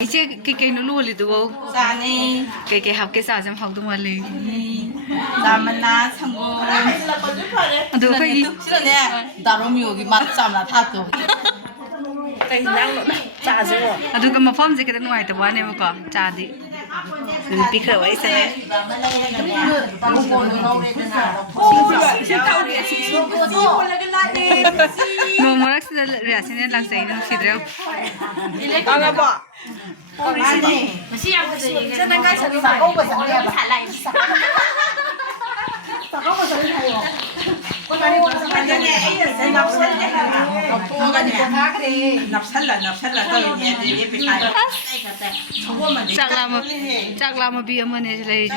이제 그게 놀리도 짜네. 그게 합게 싸좀 하도 말래. 나만나 성공. 또 거기 싫어네. 나로미 여기 맞잖아 다도. 아두가 마팜제 그때 누아이도 와네모까 짜디. 비커 와이세네. 노모락스다 레아시네 락사이는 시드레. 알아봐. 짝라마 비어머네 레이.